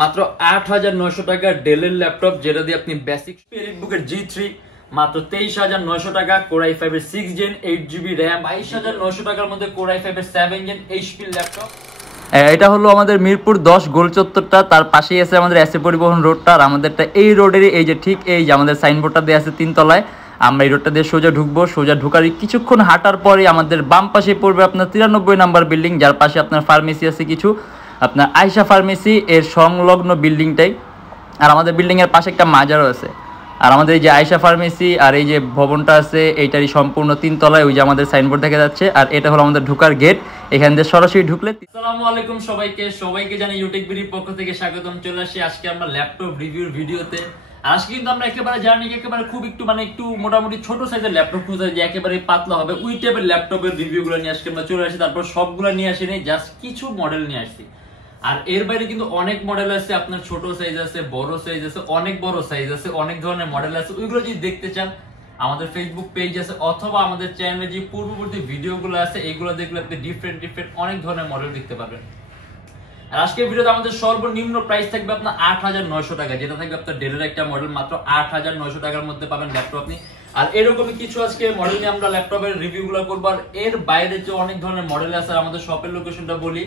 মাত্র ৮৯০০ টাকা ডেলের ল্যাপটপ, যেটা দিয়ে আপনি বেসিক পেরিটবুকের G3 মাত্র ২৩৯০০ টাকা, কোর i5 এর 6 জেন 8GB RAM, ২২৯০০ টাকার মধ্যে কোর i5 এর 7 জেন HP ল্যাপটপ। এটা হলো আমাদের মিরপুর 10 গোল চত্বরটা, তার পাশেই আছে আমাদের এসএ পরিবহন রোডটা। আর আমাদেরটা এই রোডেরই এই যে ঠিক এই যে আমাদের সাইনবোর্ডটা দেওয়া আছে 3 তলায়। আমরা এই রোডটা দিয়ে সোজা ঢুকবো, সোজা ঢুকার কিছুক্ষণ হাঁটার পরে আমাদের বাম পাশে পড়বে আপনার 93 নাম্বার বিল্ডিং, যার পাশে আপনার ফার্মেসি আছে কিছু, আপনার আয়শা ফার্মেসি এর সংলগ্ন বিল্ডিংটাই। আর আমাদের বিল্ডিংয়ের পাশে একটা মাজারও আছে। আর আমাদের এই যে আয়শা ফার্মেসি আর এই যে ভবনটা আছে এইটারই সম্পূর্ণ 3 তলায় ওই যে আমাদের সাইনবোর্ড দেখা যাচ্ছে। আর এটা হলো আমাদের ঢোকার গেট, এখান দিয়ে সরাসরি ঢুকলে। আসসালামু আলাইকুম সবাইকে জানাই ইউটেকবিডির পক্ষ থেকে স্বাগতম। চলে আসি আজকে আমরা ল্যাপটপ রিভিউর ভিডিওতে। আজকে কিন্তু আমরা একেবারে জানি একেবারে খুব একটু মোটামুটি ছোট সাইজের ল্যাপটপ খুঁজে যে একেবারে পাতলা হবে ওই টাইপের ল্যাপটপের রিভিউগুলো নিয়ে আজকে আমরা চলে আসি। তারপর সবগুলো নিয়ে আসি নেই, জাস্ট কিছু মডেল নিয়ে আসছি। আর এর বাইরে কিন্তু অনেক মডেল আছে, আপনার ছোট সাইজ আছে, বড় সাইজ আছে, অনেক বড় সাইজ আছে, অনেক ধরনের মডেল আছে। ওইগুলো যদি দেখতে চান আমাদের ফেসবুক পেজ আছে অথবা আমাদের চ্যানেলে যে পূর্ববর্তী ভিডিওগুলো আছে এইগুলো দেখলে আপনি ডিফারেন্ট অনেক ধরনের মডেল দেখতে পাবেন। আর আজকের ভিডিওতে আমাদের সর্বনিম্ন প্রাইস থাকবে আপনার ৮৯০০ টাকা, যেটা থাকবে আপনার ডেলের একটা মডেল, মাত্র ৮৯০০ টাকার মধ্যে পাবেন ল্যাপটপ আপনি। আর এরকমই কিছু আজকে মডেল নিয়ে আমরা ল্যাপটপের রিভিউগুলো করবো। আর এর বাইরে যে অনেক ধরনের মডেল আছে, আমাদের শপের লোকেশনটা বলি,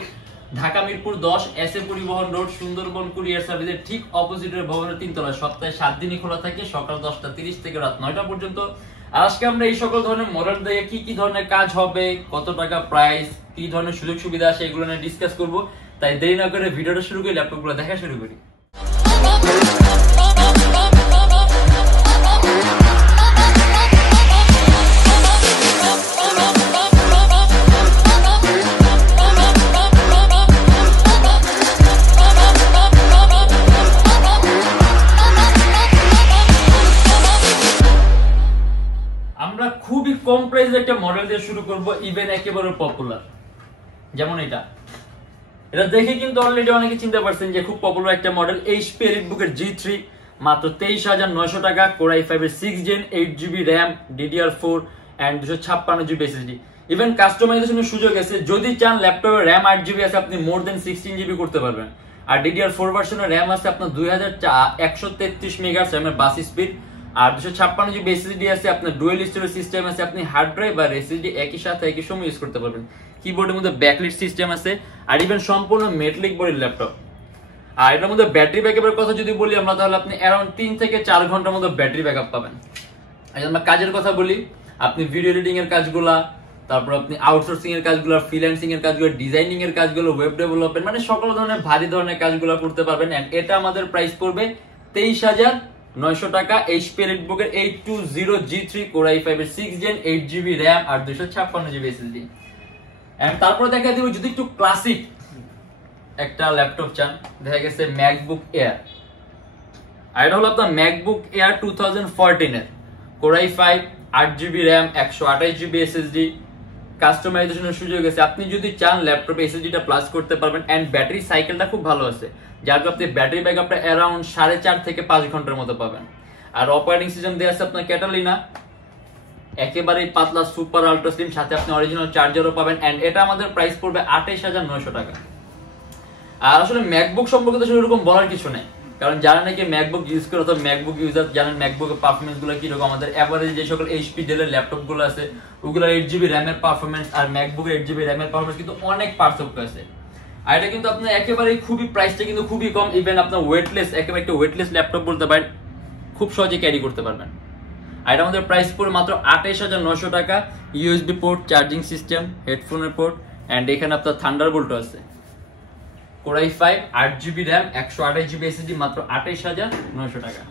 ঢাকা মিরপুর 10 এসএ পরিবহন রোড, সুন্দরবন কুরিয়ার সার্ভিসের ঠিক অপোজিটের ভবনের 3 তলায়। সপ্তাহে 7 দিনই খোলা থাকে, সকাল 10টা 30 থেকে রাত 9টা পর্যন্ত। আর আজকে আমরা এই সকল ধরনের মডেল দিয়ে কি ধরনের কাজ হবে, কত টাকা প্রাইস, কি ধরনের সুযোগ সুবিধা আছে এগুলো নিয়ে ডিসকাস করবো। তাই দেরি না করে ভিডিওটা শুরু করি, ল্যাপটপগুলো দেখা শুরু করি। আমরা খুবই কম প্রাইসের একটা মডেল দিয়ে শুরু করব, ইভেন একেবারে পপুলার, যেমন এটা দেখে কিন্তু অলরেডি অনেকে চিন্তা পারছেন যে খুব পপুলার একটা মডেল, HP পেরিটবুকের G3 মাত্র ২৩৯০০ টাকা, কোর i5 এর 6 gen 8GB RAM, DDR4 and 256GB SSD। Even কাস্টমাইজেশনের সুযোগ আছে, যদি চান ল্যাপটপের RAM 8GB আছে আপনি মোর দেন 16GB করতে পারবেন। আর DDR4 ভার্সনের RAM আছে আপনার 2133 মেগাহার্টজ RAM এর বাস স্পিড, আর 256GB SSD আছে, আপনার ডুয়েল স্টোরেজ সিস্টেম আছে, আপনি হার্ড ড্রাইভ আর SSD একই সাথে একই সময় ইউজ করতে পারবেন। কিবোর্ডের মধ্যে ব্যাকলিট সিস্টেম আছে, আর ইভেন সম্পূর্ণ মেটালিক বডির ল্যাপটপ। আর এটার মধ্যে ব্যাটারি ব্যাকআপের কথা যদি বলি আমরা, তাহলে আপনি অ্যারাউন্ড 3 থেকে 4 ঘন্টার মধ্যে ব্যাটারি ব্যাকআপ পাবেন। আর আমরা কাজের কথা বলি, আপনি ভিডিও এডিটিং এর কাজগুলা, তারপর আপনি আউটসোর্সিং এর কাজগুলো, ফ্রিল্যান্সিং এর কাজগুলো, ডিজাইনিং এর কাজগুলো, ওয়েব ডেভেলপমেন্ট, মানে সকল ধরনের ভারী ধরনের কাজগুলো করতে পারবেন। এন্ড এটা আমাদের প্রাইস পড়বে ২৩৯০০ টাকা, HP পেরিটবুকের 820 G3, কোর i5 এর 6 জেন 8GB RAM আর 256GB SSD। এন্ড তারপরে দেখা দিব যদি একটু ক্লাসিক একটা ল্যাপটপ চান, দেখা গেছে ম্যাকবুক এয়ার। আর এটা হলো আপনার ম্যাকবুক এয়ার 2014 এর, core i5 8GB RAM 128GB SSD, কাস্টমাইজেশনের সুযোগ আছে। আপনি যদি চান ল্যাপটপে SSD-টা প্লাস করতে পারবেন। এন্ড ব্যাটারি সাইকেলটা খুব ভালো আছে, যার আপনি ব্যাটারি ব্যাকআপটা অ্যারাউন্ড 4.5 থেকে 5 ঘন্টার মতো পাবেন। আর অপারেটিং সিস্টেম দেওয়া আছে আপনার ক্যাটালিনা, একেবারে পাতলা সুপার আলট্রা স্লিম, সাথে আপনি অরিজিনাল চার্জারও পাবেন। এন্ড এটা আমাদের প্রাইস পড়বে ২৮৯০০ টাকা। আর আসলে ম্যাকবুক সম্পর্কে তো সেরকম বলার কিছু নেই, কারণ যারা নাকি ম্যাকবুক ইউজ করে অথবা ম্যাকবুক ইউজার জানেন ম্যাকবুকের পারফরমেন্স গুলো কিরকম। আমাদের এভারেজ যে সকল HP ডেলের ল্যাপটপ গুলো আছে ওগুলোর 8GB RAM এর পারফরমেন্স আর ম্যাকবুকের 8GB RAM এর পারফরমেন্স কিন্তু অনেক পার্থক্য আছে। আর এটা কিন্তু আপনার একেবারে প্রাইসটা কিন্তু খুবই কম। ইভেন আপনার ওয়েটলেস, একেবারে একটা ওয়েটলেস ল্যাপটপ বলতে পারেন, খুব সহজে ক্যারি করতে পারবেন। আর এটা আমাদের প্রাইস পড়ে মাত্র ২৮৯০০ টাকা। USB পোর্ট, চার্জিং সিস্টেম, হেডফোনের পোর্ট, এন্ড এখানে আপনার থান্ডারবোল্টও আছে। Core i5 8GB RAM 128GB SSD মাত্র ২৮৯০০ টাকা।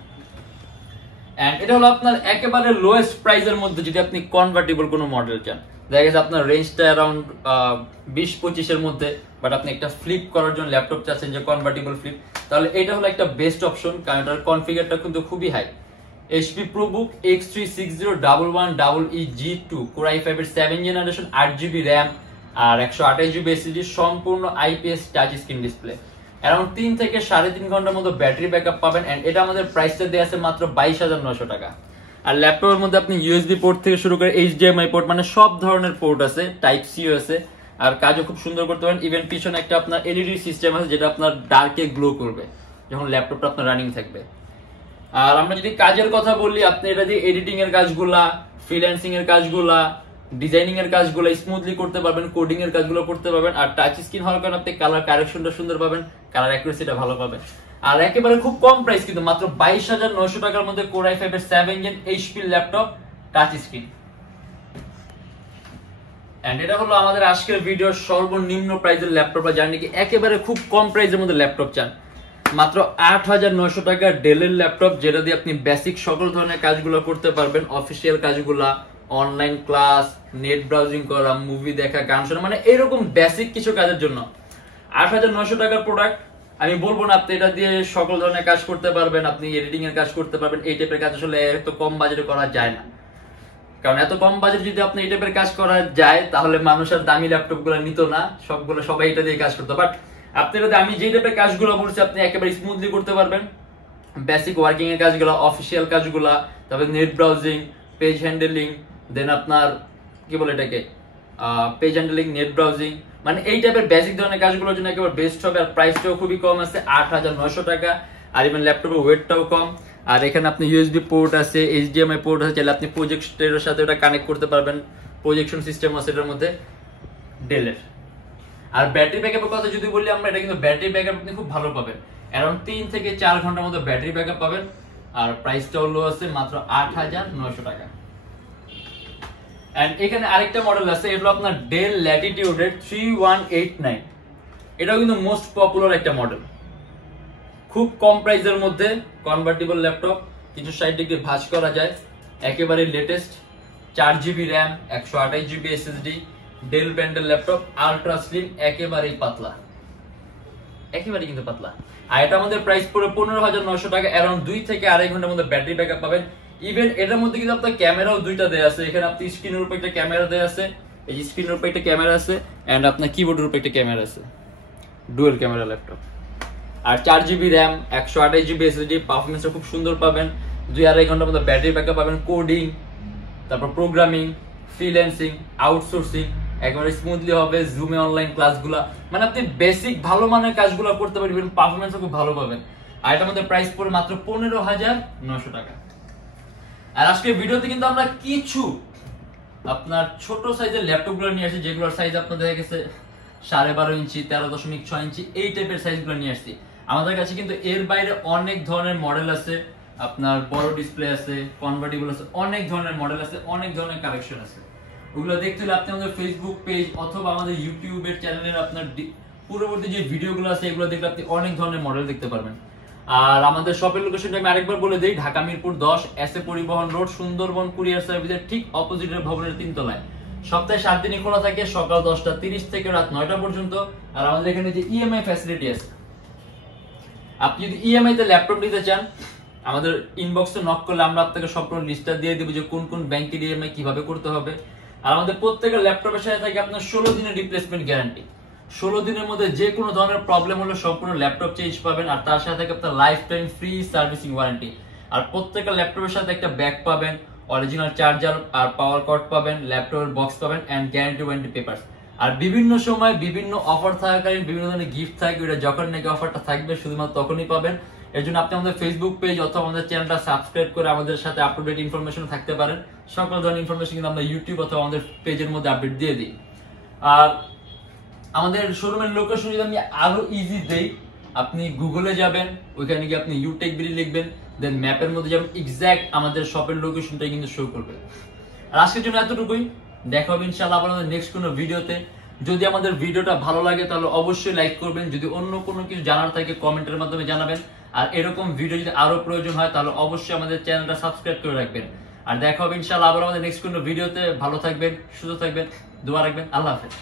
এন্ড এটা হলো আপনার একেবারে লোয়েস্ট প্রাইসের মধ্যে যদি আপনি কনভার্টেবল কোনো মডেল চান, দেখা গেছে আপনার রেঞ্জটা অ্যারাউন্ড 20-25 এর মধ্যে, বাট আপনি একটা ফ্লিপ করার জন্য ল্যাপটপ চাচ্ছেন যে কনভার্টেবল ফ্লিপ, তাহলে এটা হলো একটা বেস্ট অপশন, কারণ এটার কনফিগারটা কিন্তু খুবই high. HP ProBook X36011EE G2, core i5 এর 7 জেনারেশন 8GB RAM আর 128GB SSD, সম্পূর্ণ IPS touch screen display, around 3 থেকে 3.5 ঘন্টার মতো ব্যাটারি ব্যাকআপ পাবেন। এন্ড এটা আমাদের প্রাইসটা দেওয়া আছে মাত্র ২২৯০০ টাকা। আর ল্যাপটপের মধ্যে আপনি USB পোর্ট থেকে শুরু করে HDMI পোর্ট, মানে সব ধরনের পোর্ট আছে, টাইপ সিও আছে, আর কাজও খুব সুন্দর করতে পারেন। ইভেন পিছনে একটা আপনার LED সিস্টেম আছে যেটা আপনার ডার্কে গ্লো করবে, যখন ল্যাপটপটা আপনার রানিং থাকবে। আর আমরা যদি কাজের কথা বলি, আপনি এটা দিয়ে এডিটিং এর কাজগুলা, ফ্রিল্যান্সিং এর কাজগুলা, ডিজাইনিং এর কাজগুলো স্মুথলি করতে পারবেন, কোডিং এর কাজগুলো করতে পারবেন। আর টাচ স্ক্রিন হওয়ার কারণে আপনি কালার কারেকশনটা সুন্দর পাবেন, কালার অ্যাকুরেসিটা ভালো পাবেন। আর একেবারে খুব কম প্রাইস, কিন্তু মাত্র 22,900 টাকার মধ্যে Core i5 এর 7 Gen HP laptop touch screen. And এটা হলো আমাদের আজকের ভিডিওর সর্বনিম্ন প্রাইসের ল্যাপটপ, যার নাকি একেবারে খুব কম প্রাইসের মধ্যে ল্যাপটপ চান। মাত্র 8,900 টাকার ডেলের ল্যাপটপ, যেটা দিয়ে আপনি বেসিক সকল ধরনের কাজগুলো করতে পারবেন, অফিসিয়াল কাজগুলা, অনলাইন ক্লাস, নেট ব্রাউজিং করা, মুভি দেখা, গান শোনা, মানে এরকম বেসিক কিছু কাজের জন্য 8,900 টাকার প্রোডাক্ট। আমি বলবো না আপনি এটা দিয়ে সকল ধরনের কাজ করতে পারবেন, আপনি এডিটিং এর কাজ করতে পারবেন। এই টাইপের কাজ আসলে এত কম বাজেটে করা যায় না, কারণ এত কম বাজেট যদি আপনি এই টাইপের কাজ করা যায় তাহলে মানুষের দামি ল্যাপটপ গুলো নিত না, সবাই এটা দিয়ে কাজ করতো। বাট আপনি যদি আমি যে টাইপের কাজগুলো বলছি আপনি একেবারে স্মুথলি করতে পারবেন। বেসিক ওয়ার্কিং এর কাজগুলো, অফিসিয়াল কাজগুলো, তারপরে নেট ব্রাউজিং, পেজ হ্যান্ডেলিং, দেন আপনার কি বলে এটাকে পেজ হ্যান্ডেলিং, নেট ব্রাউজিং, মানে এই টাইপের বেসিক ধরনের কাজগুলোর জন্য একেবারে বেস্ট হবে। আর প্রাইসটাও খুবই কম আছে, 8,900 টাকা। আর ইভেন ল্যাপটপের ওয়েটটাও কম। আর এখানে আপনি ইউএসবি পোর্ট আছে, এইচডিএমআই পোর্ট আছে, চাইলে আপনি প্রজেক্টরের সাথে এটা কানেক্ট করতে পারবেন, প্রজেকশন সিস্টেম আছে এটার মধ্যে ডেলের। আর ব্যাটারি ব্যাকআপের কথা যদি বলি আমরা, এটা কিন্তু ব্যাটারি ব্যাকআপ আপনি খুব ভালো পাবেন, অ্যারাউন্ড 3 থেকে 4 ঘন্টার মতো ব্যাটারি ব্যাকআপ পাবেন। আর প্রাইসটাও লো আছে, মাত্র 8,900 টাকা। এন্ড এখানে আরেকটা মডেল আছে, এটা আপনার ডেল ল্যাটিটিউডের 3189। এটাও কিন্তু মোস্ট পপুলার একটা মডেল, খুব কম প্রাইসের মধ্যে কনভার্টেবল ল্যাপটপ, 360 ডিগ্রি ভাঁজ করা যায়, একেবারে latest, 4GB RAM, 128GB SSD, Dell ব্র্যান্ডের ল্যাপটপ, আলট্রা স্লিম, একেবারেই পাতলা, একেবারে কিন্তু পাতলা। আর এটা আমাদের প্রাইস পড়ে 15,900 টাকা, অ্যারাউন্ড 2 থেকে 2.5 ঘন্টার মধ্যে ব্যাটারি ব্যাকআপ পাবেন। ইভেন এটার মধ্যে কিন্তু আপনার ক্যামেরাও দুইটা দেয়া আছে, এখানে আপনি স্ক্রিনের উপর একটা ক্যামেরা দেয়া আছে, এই যে স্ক্রিনের উপর একটা ক্যামেরা আছে, এন্ড আপনার কিবোর্ডের উপর একটা ক্যামেরা আছে, ডুয়াল ক্যামেরা ল্যাপটপ। আর 4GB র্যাম, 128GB SSD, পারফরমেন্সটা খুব সুন্দর পাবেন, 2-2.5 ঘন্টার মধ্যে ব্যাটারি ব্যাকআপ পাবেন। কোডিং, তারপর প্রোগ্রামিং, ফ্রিল্যান্সিং, আউটসোর্সিং একেবারে স্মুথলি হবে, জুমে অনলাইন ক্লাসগুলো, মানে আপনি বেসিক ভালো মানের কাজগুলো করতে পারবেন, পারফরমেন্সও খুব ভালো পাবেন। আর এটার মধ্যে প্রাইস পড়ে মাত্র 15,900 টাকা। আর আজকে ভিডিওতে কিন্তু আমরা কিছু আপনার ছোট সাইজের ল্যাপটপগুলো নিয়ে আসছি, যেগুলোর সাইজ আপনার দেখা গেছে 12.5 ইঞ্চি, 13.6 ইঞ্চি, এই টাইপের সাইজগুলো নিয়ে আসছি। আমাদের কাছে কিন্তু এর বাইরে অনেক ধরনের মডেল আছে, আপনার বড় ডিসপ্লে আছে, কনভার্টেবল আছে, অনেক ধরনের মডেল আছে, অনেক ধরনের কালেকশন আছে। ওগুলো দেখতে হলে আপনি আমাদের ফেসবুক পেজ অথবা আমাদের ইউটিউবের চ্যানেলের আপনার পূর্ববর্তী যে ভিডিওগুলো আছে এগুলো দেখলে আপনি অনেক ধরনের মডেল দেখতে পারবেন। আর আমাদের শপের লোকেশনটা আমি আরেকবার বলে দিই, ঢাকা মিরপুর 10 এসএ পরিবহন রোড, সুন্দরবন কুরিয়ার সার্ভিসের ঠিক অপোজিটের ভবনের 3 তলায়। সপ্তাহে 7 দিনই খোলা থাকে, সকাল 10টা 30 থেকে রাত 9টা পর্যন্ত। আর আমাদের এখানে যে ইএমআই ফ্যাসিলিটি আছে, আপনি যদি ইএমআই তে ল্যাপটপ নিতে চান আমাদের ইনবক্সে নক করলে আমরা আপনাকে সম্পূর্ণ লিস্টটা দিয়ে দেব যে কোন কোন ব্যাংকের ইএমআই কিভাবে করতে হবে। আর আমাদের প্রত্যেকটা ল্যাপটপের সাথে থাকে আপনার 16 দিনের রিপ্লেসমেন্ট গ্যারান্টি। 16 দিনের মধ্যে যে কোনো ধরনের প্রবলেম হলে সম্পূর্ণ ল্যাপটপ চেঞ্জ পাবেন। আর তার সাথে থাকে আপনার life time free servicing warranty. আর প্রত্যেকটা ল্যাপটপের সাথে একটা ব্যাগ পাবেন, অরিজিনাল চার্জার আর পাওয়ার কর্ড পাবেন, ল্যাপটপের বক্স পাবেন, এন্ড গ্যারান্টি ওয়ারেন্টি পেপারস। আর বিভিন্ন সময় বিভিন্ন অফার থাকাকালীন বিভিন্ন ধরনের গিফট থাকবে, ওটা যখন নাকি অফারটা থাকবে শুধুমাত্র তখনই পাবেন। এর জন্য আপনি আমাদের ফেসবুক পেজ অথবা আমাদের চ্যানেলটা সাবস্ক্রাইব করে আমাদের সাথে আপ টু ডেট ইনফরমেশন থাকতে পারেন। সকল ধরনের ইনফরমেশন কিন্তু আমরা ইউটিউব অথবা আমাদের পেজের মধ্যে আপডেট দিয়ে দিই। আর আমাদের শোরুমের লোকেশন যদি আমি আরো ইজি দেই, আপনি গুগলে যাবেন, ওইখানে গিয়ে আপনি ইউটেকবিডি লিখবেন, দেন ম্যাপের মধ্যে যাবেন, এক্সাক্ট আমাদের শপের লোকেশনটাই কিন্তু শো করবে। আর আজকের জন্য এতটুকুই, দেখা হবে ইনশাআল্লাহ আমাদের নেক্সট কোনো ভিডিওতে। যদি আমাদের ভিডিওটা ভালো লাগে তাহলে অবশ্যই লাইক করবেন, যদি অন্য কোনো কিছু জানার থাকে কমেন্টের মাধ্যমে জানাবেন। আর এরকম ভিডিও যদি আরো প্রয়োজন হয় তাহলে অবশ্যই আমাদের চ্যানেলটা সাবস্ক্রাইব করে রাখবেন। আর দেখা হবে ইনশাআল্লাহ আবার আমাদের নেক্সট কোনো ভিডিওতে। ভালো থাকবেন, সুস্থ থাকবেন, দোয়া রাখবেন। আল্লাহ হাফেজ।